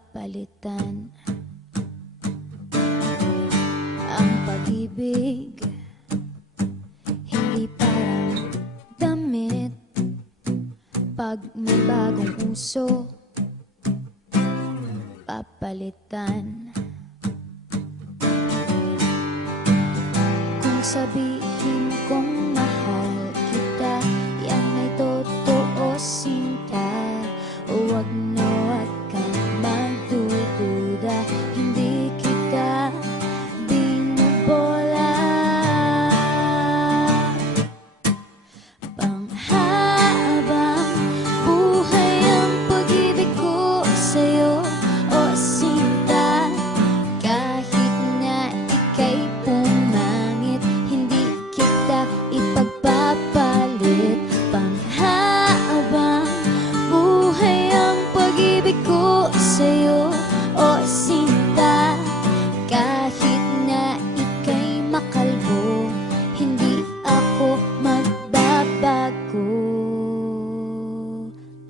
papalitan ang pag-ibig. Hindi parang damit pag may bagong uso, papalitan. Kung sabihin kong mahal kita, yan ay totoo, sinta. Huwag na huwag kang magdududa, hindi kita binubola. Panghabang buhay ang pag-ibig ko sa'yo, o sinta. Kahit na ika'y pumangit, hindi kita ipagpapalit. Panghabang buhay ang pag-ibig ko sa'yo, o sinta. Kahit na ika'y makalbo, hindi ako magbabago.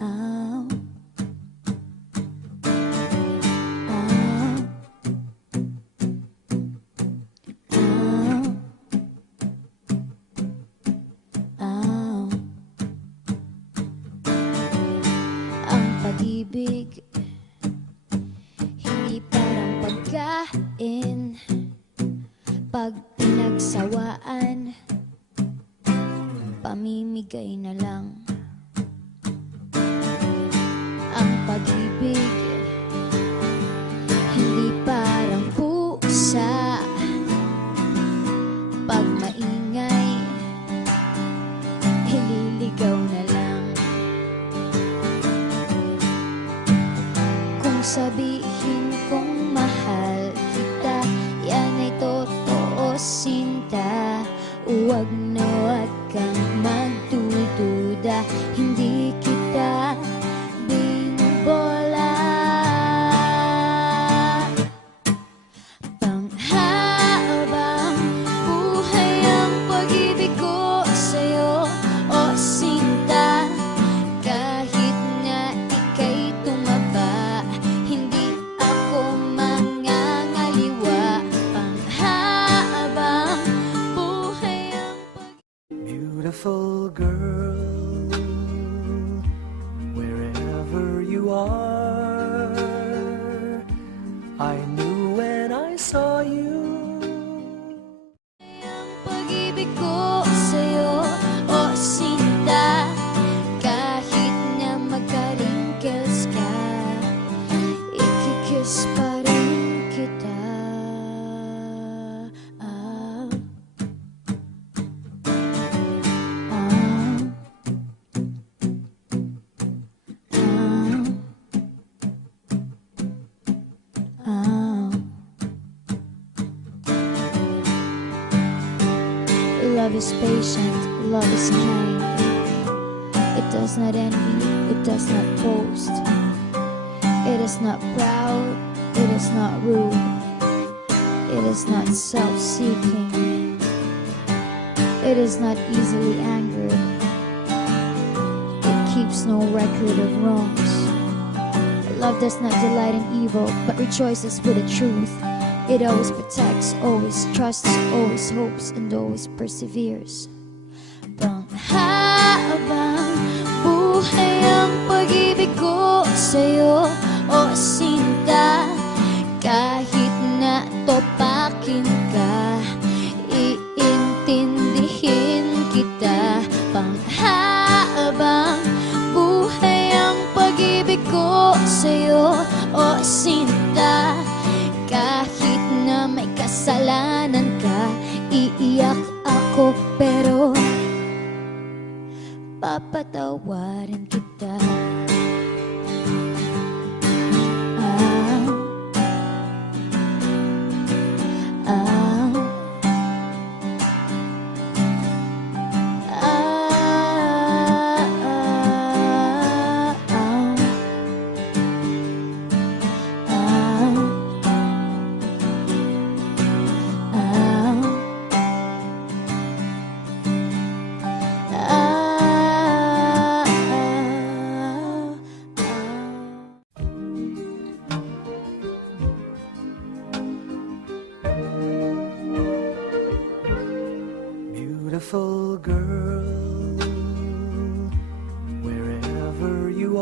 Ow. Ow. Ow. Ow. Ang pag-ibig hindi parang pagkain, pag pinagsawaan, pamimigay na lang. Ang pag-ibig hindi parang pusa, pag maingay, hililigaw na lang. Kung sabihin kong mahal kita, yan ay totoo, sinta. Huwag na huwag kang magdududa, hindi kita binubola. Panghabang buhay ang pag-ibig ko sa'yo, o sinta. Kahit na ika'y tumaba, hindi ako mangangaliwa. Panghabang buhay ang Beautiful girl, wherever you are, I knew when I saw you. pag-ibig ko sa'yo, o sinta. Kahit na magka-wrinkles ka, ikikiss pa rin kita. Ah. Ah. Ah. Ah. Love is patient, love is kind. It does not envy, it does not boast. It is not proud, it is not rude. It is not self-seeking. It is not easily angered. It keeps no record of wrongs. Love does not delight in evil, but rejoices with the truth. It always protects, always trusts, always hopes, and always perseveres. Panghabang buhay ang pag-ibig ko sa'yo, o sinta. Kahit na topakin ka, iintindihin kita. Panghabang buhay ang pag-ibig ko sa'yo, o sinta. Kahit na may kasalanan ka, iiyak ako pero papatawarin kita.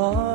are.